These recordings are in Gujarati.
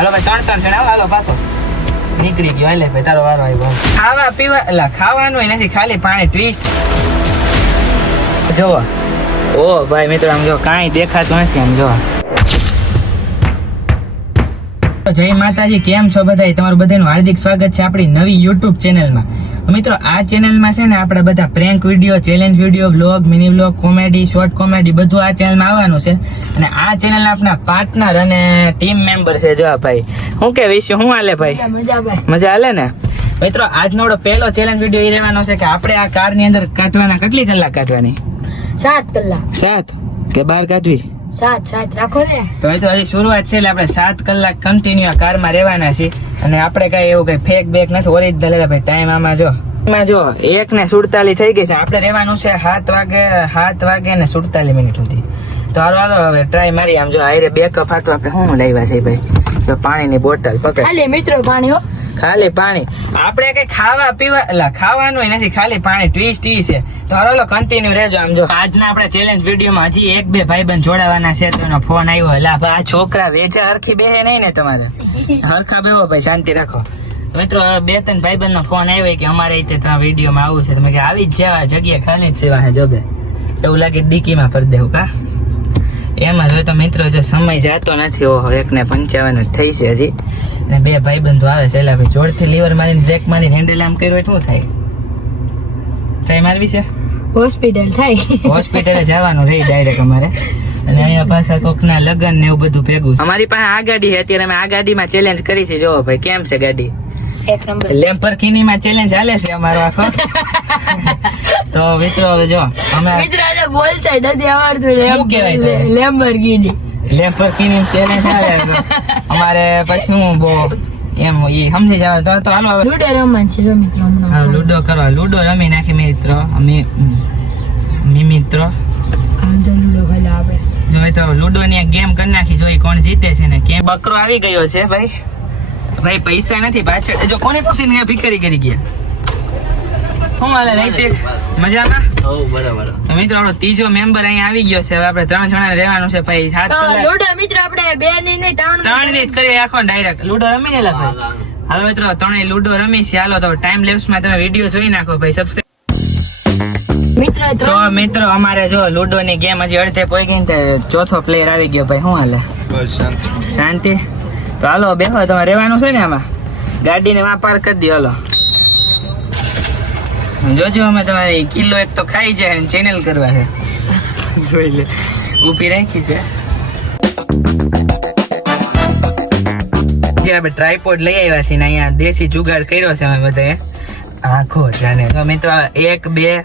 હાલો ભાઈ 3 જણા હાલો પાછો નીકળી ગયો. હાલે ભાઈ તારો વારો આવ્યો. ખાવા પીવા એટલે ખાવાનું નથી, ખાલી પાણી ટ્વિસ્ટ જોવો. ઓ ભાઈ મિત્રો આમ જો કાંઈ દેખાતું નથી. આમ જો જય માતાજી, કેમ છો બધા? તમારું બધાનું હાર્દિક સ્વાગત છે આપણી નવી યુટ્યુબ ચેનલમાં. મિત્રો આ ચેનલમાં છે ને આપણે બધા prank video, challenge video, vlog, mini vlog, comedy, short comedy બધું આ ચેનલમાં આવવાનું છે. અને આ ચેનલ આપણા પાર્ટનર અને ટીમ મેમ્બર છે. જો ભાઈ શું કે વિશે શું હાલે ભાઈ? મજા હાલે ને મિત્રો? આજનો પહેલો ચેલેન્જ વિડીયો એ રહેવાનો છે કે આપણે આ કારની અંદર કાઢવાના કેટલી કલાક કાઢવાની? 7 કલાક. 7 કે 12 કાઢવી? 7 રાખો ને. તો મિત્રો હજી શરૂઆત છે એટલે આપણે 7 કલાક કન્ટિન્યુ કારમાં રહેવાના છીએ. અને આપણે કઈ એવું કઈ ફેક બેક નથી, ઓરિજિનલ ભાઈ. ટાઈમ આમાં જો 1:47 થઈ ગઈ છે. આપણે રહેવાનું છે 7 વાગે ને 47 મિનિટ સુધી. તો હાલો હવે ટ્રાય મારી. આમ જો આયરે બેકઅપ હાટું આપણે શું લાવ્યા છે ભાઈ? જો પાણીની બોટલ પકડ. ખાલી મિત્રો પાણી હો, ખાલી પાણી. આપણે કઈ ખાવા પીવા એટલે ખાવાનું નથી, ખાલી પાણી ટ્વિસ્ટ ઈ છે. તો હાલો કન્ટિન્યુ રહેજો. આમ જો આજના આપણા ચેલેન્જ વિડીયોમાં હજી 1-2 ભાઈબંધ જોડાવાના છે. તો એનો ફોન આવ્યો. એટલે આ છોકરા વેચા હરખી બેહે નહીં ને તમારે? હરખા બેહો ભાઈ, શાંતિ રાખો. મિત્રો 2-3 ભાઈબંધ નો ફોન આવ્યો કે અમારે રીતે ત્યાં વિડીયોમાં આવું છે. તમે કે આવી જ જવા, જગ્યા ખાલી જ સેવા હે જોબે. એવું લાગે ડીકીમાં ભરી દેવું કા? એમાં જો તો મિત્રો જો સમય જાતો નથી. ઓહો 1:55 જ થઈ છે હજી. ને 2 ભાઈબંધો આવે છે. એટલે ભાઈ જોરથી લીવર મારીને બ્રેક મારીને હેન્ડલ આમ કર્યું શું થાય? ટ્રાય મારવી છે? હોસ્પિટલ થાય. હોસ્પિટલે જવાનું રહી ડાયરેક્ટ અમારે. અને અહીંયા પાછા કોકના લગન ને એવું બધું ભેગું. અમારી પાસે આ ગાડી છે. અત્યારે અમે આ ગાડીમાં ચેલેન્જ કરી છે. જોવો ભાઈ કેમ છે ગાડી? 1 નંબર. લેમ્બોર્ગિની માં ચેલેન્જ હાલે છે અમારો આખો. તો મિત્રો હવે જો અમે મિત્રો આજે બોલતા નથી આવડતું. શું કહેવાય? લેમ્બોર્ગિની ચેલેન્જ હાલે અમારે. પછી હું બહુ એમ એ સમજી જાવ તો હાલો હવે લૂડો રમવાનું છે. જો મિત્રો હા લૂડો કરવા, લૂડો રમી નાખી મિત્રો. મિત્રો આમ તો લૂડો ખેલા આપણે. જો તો લૂડો ની ગેમ કરી નાખી. જોઈ કોણ જીતે છે ને કેમ. બકરો આવી ગયો છે ભાઈ. ભાઈ પૈસા નથી પાછળ. જો કોને પૂછીને ભિખારી કરી ગયા. શું હાલે નૈતિક? મજામાં? બરાબર. તો મિત્રો આપણો ત્રીજો મેમ્બર અહીંયા આવી ગયો છે. હવે આપણે 3 જણા રહેવાનું છે ભાઈ. 7 કલાક લૂડો મિત્રો આપણે 2 ની નહીં 3 ની જ કરી આખો ડાયરેક્ટ લૂડો રમી ને ભાઈ. હાલો મિત્રો 3 લૂડો રમી છે. હાલો તો ટાઈમ લેપ્સ માં તમે વિડીયો જોઈ નાખો ભાઈ. સબસ્ક્રાઇબ મિત્રો. તો મિત્રો અમારે જો લૂડો ની ગેમ હજી અડધે પોઈ ગઈ ને ચોથો પ્લેયર આવી ગયો ભાઈ. શું હાલે? બસ શાંતિ. તો હાલો બેહો. તમારે રહેવાનું છે ને આમાં? ગાડીને માં પાર્ક કરી દો. હાલો જોજો અમે તમારી કિલો એક તો ખાઈ જાય અને ચેનલ કરવા છે. જોઈ લે ઊભી રાખી છે. જે આપણે ટ્રાયપોડ લઈ આવ્યા છીએ ને અહીંયા દેશી જુગાડ કર્યો છે અમે બધાએ. આખો જાને તો મિત્રો 1 2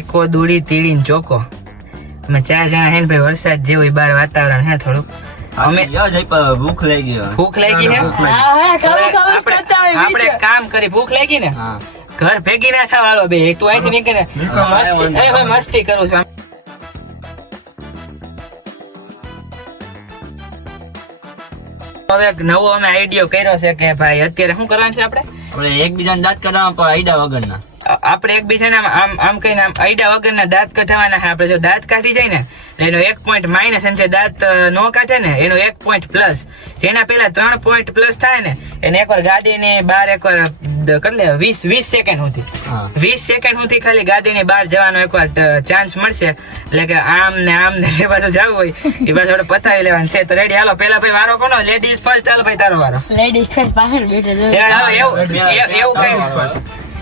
એકો દૂડી તીડી ચોકો. અમે 4 જણા હે ને ભાઈ. વરસાદ જેવું બહાર વાતાવરણ હે થોડુંક. અમે ભૂખ લાગી ગઈ. ભૂખ લાગી હે? આપણે કામ કરી ભૂખ લાગી ને ઘર ભેગી ના થવા. હાલો બે તું અહીંથી નીકળે. મસ્તી કરું છું. હવે નવો અમે આઈડિયો કર્યો છે કે ભાઈ અત્યારે શું કરવાનું છે આપણે એકબીજાને દાંત કાઢવા પણ આઈડા વગરના. આપણે એકબીજાને આમ કહીને આઈડા વગરના દાંત કાઢવાના છે. આપણે જો દાંત કાઢી જાય ને એનો 1 પોઈન્ટ માઇનસ અને જે દાંત નો કાઢે ને એનો 1 પોઈન્ટ પ્લસ. જેના પેલા 3 પોઈન્ટ પ્લસ થાય ને એને એકવાર ગાડીની બહાર એકવાર કરી લે 20 સેકન્ડ સુધી. 20 સેકન્ડ સુધી ખાલી ગાડીની બહાર જવાનો એકવાર ચાન્સ મળશે. એટલે કે આમ ને જે બાજુ જવું હોય એ બાજુ આપણે પતાવી લેવાનું છે. તો રેડી હાલો. પેલા ભાઈ વારો કોનો? Ladies first. હાલો ભાઈ તારો વારો. લેડીઝ ફર્સ્ટ પાછળ બેઠે એવું કઈ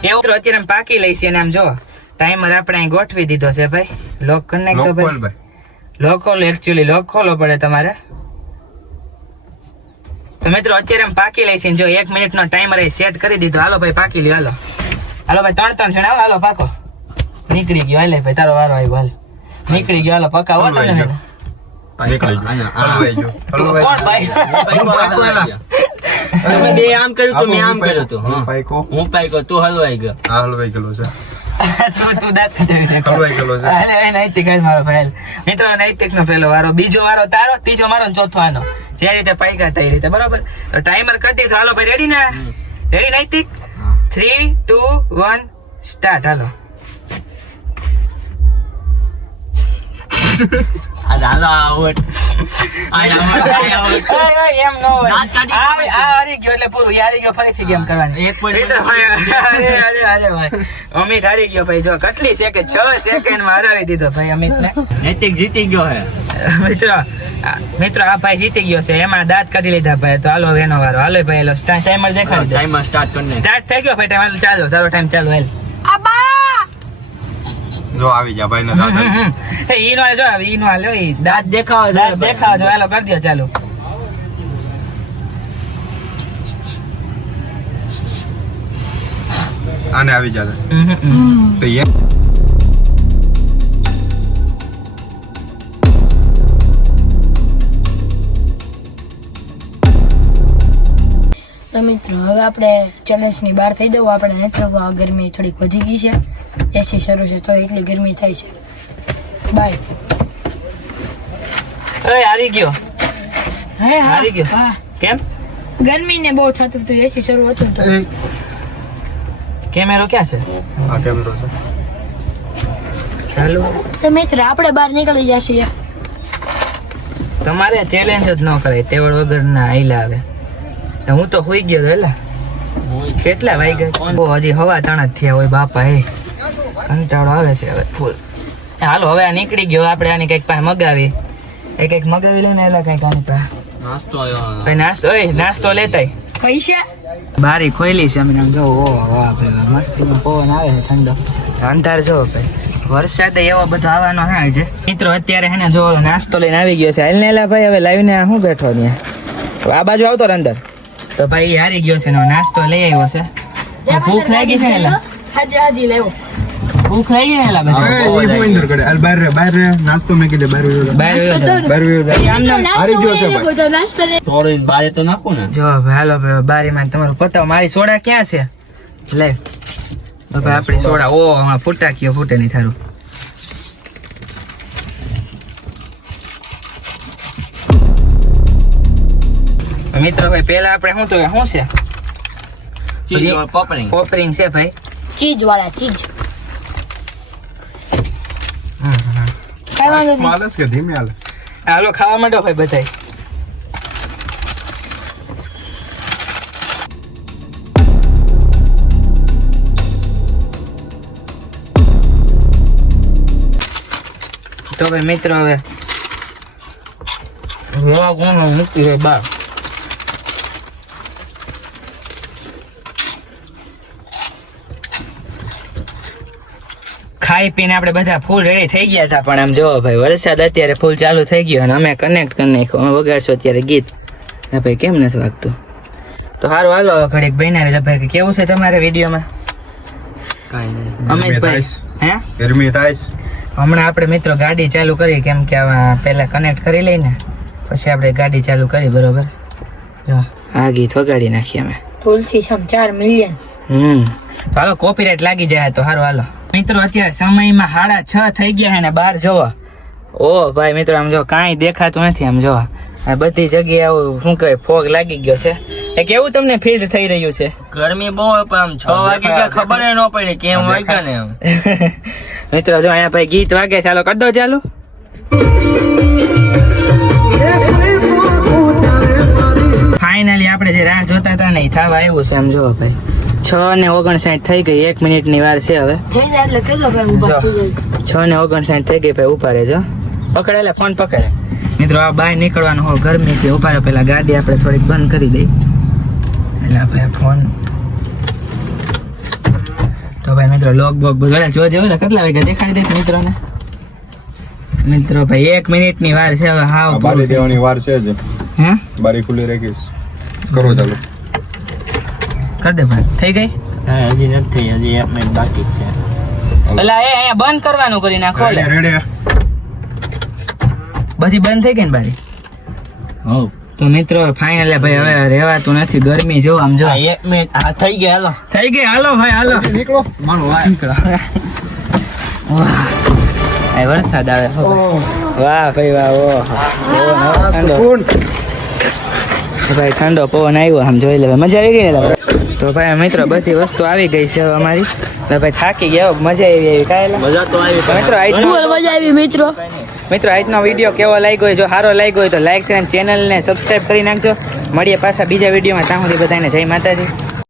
એવું અત્યારે પાકી લઈ છે. આમ જો ટાઈમર આપણે અહીં ગોઠવી દીધો છે ભાઈ. લોક કરી નાખ તો ભાઈ. લોક ખોલો. એકચ્યુઅલી લોક ખોલો પડે તમારે. તો મિત્રો અત્યારે પાકી લઈ છે. જો 1 મિનિટ નો ટાઈમર સેટ કરી દીધો. હાલો ભાઈ પાકી લ્યો. હાલો હાલો ભાઈ 3 જણા. હાલો પાકો. નીકળી ગયો. હાલે ભાઈ તારો વારો આવ્યો. હાલ નીકળી ગયો. હાલો પકાવો તમે. તમે બે આમ કર્યું તો મેં આમ કર્યું હતું. હું પાઈકો તું હલવાઈ ગયો. હલવાઈ ગયેલો છે. તું દાંત હલવાઈ ગયેલો છે. નૈતિક મારો ભાઈ. મિત્રો નૈતિક નો પેલો વારો, બીજો વારો તારો, ત્રીજો મારો, ચોથો આનો. જે રીતે પાઈકા થઈ રીતે બરોબર. તો ટાઈમર કરી દીધો. હાલો ભાઈ રેડી ને? રેડી નૈતિક? 3 2 1 સ્ટાર્ટ. હાલો હાલો આવટ એમ નો હોય. દાંત કાઢી આ હારી ગયો એટલે પૂરું. ઈ હારી ગયો ફરીથી ગેમ કરવાની. એક point મિત્ર ભાઈ, અરે ભાઈ અમિત હારી ગયો ભાઈ. જો કેટલી સેકન્ડ 6 સેકન્ડમાં હરાવી દીધો ભાઈ અમિતને. નૈતિક જીતી ગયો હે મિત્રો આ ભાઈ જીતી ગયો છે. એમાં દાંત કાઢી લીધા ભાઈ. તો હાલો હવે એનો વારો. હાલો ભાઈ એલો ટાઈમર દેખાડી દો. ટાઈમર સ્ટાર્ટ કરને સ્ટાર્ટ થઈ ગયો ભાઈ. ટાઈમ ચાલો. તારો ટાઈમ ચાલુ હાલ. જો આવી જા ભાઈ ને ઈ નો હાલ જો ઈ નો હાલ ઈ દાંત દેખાવ દાંત દેખાવ જો. હાલો કરી દો ચાલુ. આને આવી જા તો એ તો મિત્રો હવે આપણે ચેલેન્જની બહાર થઈ દઉં. આપણે નેટવર્ક ગરમી થોડીક વધી ગઈ છે. એસી શરૂ છે તો એટલી ગરમી થાય છે. બાય. એ હારી ગયો. હે હારી ગયો. હા, કેમ? ગરમીને બહુ થતું હતું. એસી શરૂ હતું તો કેમેરો ક્યાં છે? આ કેમેરો છે ચાલુ. તો મિત્રો આપણે બહાર નીકળી જશે. તમારે ચેલેન્જ જ ન કરાય. તેવડ વગર ના આઈલા આવે. હું તો હોઈ ગયો એટલે કેટલા વાગ્યા? હજી હવા 3 જ થયા હોય બાપા. એ કંટાળો આવે છે હવે ફૂલ. હાલો હવે આ નીકળી ગયો. આપણે આની કઈક પાસે મગાવી. એ કઈક મગાવી લે ને. એટલે કઈક આની પાસે નાસ્તો આવ્યો ભાઈ નાસ્તો લેતાય. પૈસા બારી ખોલી છે. અમે આમ જો વાહ ભાઈ વાહ. મસ્તીનો પવન આવે છે ઠંડો. અંધાર જો ભાઈ. વરસાદ એવો બધો આવવાનો હા છે. મિત્રો અત્યારે હે ને જો નાસ્તો લઈને આવી ગયો છે. હાલ ને એલા ભાઈ હવે લાવીને હું બેઠો ત્યાં આ બાજુ આવતો અંદર. તો ભાઈ હારી ગયો છે ને નાસ્તો લઈ આવ્યો છે. ભૂખ લાગી છે ને એલા? હાજી લેવો. ભૂખ લાગી ને એલા હવે બધા? એ હું અંદર કરે. હાલ બહાર રે નાસ્તો મેં કીધે બહાર વયો જા. બહાર વયો જાઓ. બહાર વયો જા. ભાઈ આમ હારી ગયો છે ભાઈ. તોડીને બારે તો નાખું ને. જો ભાઈ હાલો ભાઈ બારીમાં તમારું પતાવ. મારી સોડા ક્યાં છે? લે ભાઈ આપણી સોડા. ઓ હમણાં ફૂટાકીઓ ફૂટે નહીં થારું. મિત્રો ભાઈ પેલા આપણે શું તો શું છે? ચીઝ પોપરિંગ પોપરિંગ છે ભાઈ. ચીજ વાળા ચીજ. કઈ વાંધો નહીં. માલસ કે ધીમે હાલે હાલો ખાવા માંડો ભાઈ બધાય. તો ભાઈ મિત્રો હવે મૂકી છે બાર. ખાઈ પીને આપણે બધા ફૂલ રેડી થઈ ગયા હતા. પણ આમ જોવો ભાઈ વરસાદ અત્યારે ફૂલ ચાલુ થઈ ગયો અને અમે કનેક્ટ કરી નાખ્યો. અમે વગાડશો અત્યારે ગીત. હા ભાઈ કેમ નથી વાગતું? તો સારું હાલો હવે ઘડીક બન્યા રહેજો ભાઈ. કેવું છે તમારે વિડીયોમાં? કાંઈ નહીં. અમિતભાઈ હે ગરમી થાય હમણાં આપણે મિત્રો ગાડી ચાલુ કરી. કેમ કે આમાં પહેલા કનેક્ટ કરી લઈને પછી આપણે ગાડી ચાલુ કરી. બરોબર. જો આ ગીત વગાડી નાખીએ અમે. તુલસી સમ 4 મિલિયન. હાલો કોપીરાઇટ લાગી જાય તો સારું. હાલો મિત્રો અત્યારે સમયમાં 6:30 થઈ ગયા છે ને બહાર જોવો. ઓ ભાઈ મિત્રો આમ જો કાંઈ દેખાતું નથી. આમ જો આ બધી જગ્યાએ આવું શું કહેવાય ફોગ લાગી ગયો છે. એ કેવું તમને ફીલ થઈ રહ્યું છે? ગરમી બહુ હોય પણ આમ 6 વાગે કે ખબર ન પડી કેમ વાગ્યા ને એમ. મિત્રો જો અહીંયા ભાઈ ગીત વાગે. ચાલો કરી દો ચાલુ. ફાઇનલી આપણે જે રાહ જોતા હતા ને એ થવા આવ્યું છે. આમ જો ભાઈ 6:59 થઈ ગઈ. 1 મિનિટની વાર છે હવે. થઈ જાય એટલે કહેજો ભાઈ ઊભા થઈ જાય. 6:59 થઈ ગઈ ભાઈ. ઉભા રહેજો. પકડે એટલે ફોન પકડે. મિત્રો આ બહાર નીકળવાનું હોય ગરમીથી. ઉભા રહો પેલા ગાડી આપણે થોડીક બંધ કરી દઈ. એટલે ભાઈ ફોન તો ભાઈ મિત્રો લોક બોક બધું જોજે. કેટલા વાગ્યા દેખાડી દે મિત્રોને. મિત્રો ભાઈ 1 મિનિટની વાર છે હવે. હાવ બારી દેવાની વાર છે જ. હે બારી ખુલ્લી રાખીશ. કરો ચાલો. કર દે ભાઈ. થઈ ગઈ? હા હજી નથી થઈ. હજી 1 મિનિટ બાકી જ છે. એટલે એ અહીંયા બંધ કરવાનું કરી નાખો. લે રેડી બધી બંધ થઈ ગઈ ને બારી? હો તો મિત્રો ફાઇનલ ભાઈ હવે રહેવાતું નથી. ગરમી જો આમ જો. 1 મિનિટ આ થઈ ગયા. હાલો થઈ ગઈ. હાલો ભાઈ હાલો નીકળો. મારો વાહ નીકળો. વાહ આ વરસાદ આવે. વાહ ભાઈ વાહ. ઓહ ઠંડો ભાઈ ઠંડો પવન આવ્યો. આમ જોઈ લે મજા આવી ગઈ ને. તો ભાઈ મિત્રો બધી વસ્તુ આવી ગઈ છે હવે અમારી. ને ભાઈ થાકી ગયા હો, મજા આવી એવી કાંઈ મજા તો આવી તો મિત્રો આજનો ફૂલ મજા આવી મિત્રો. આજનો વિડીયો કેવો લાગ્યો હોય, જો સારો લાગ્યો હોય તો લાઈક છે અને ચેનલને સબસ્ક્રાઇબ કરી નાખજો. મળીએ પાછા બીજા વિડીયોમાં. ત્યાં સુધી બધાને જય માતાજી.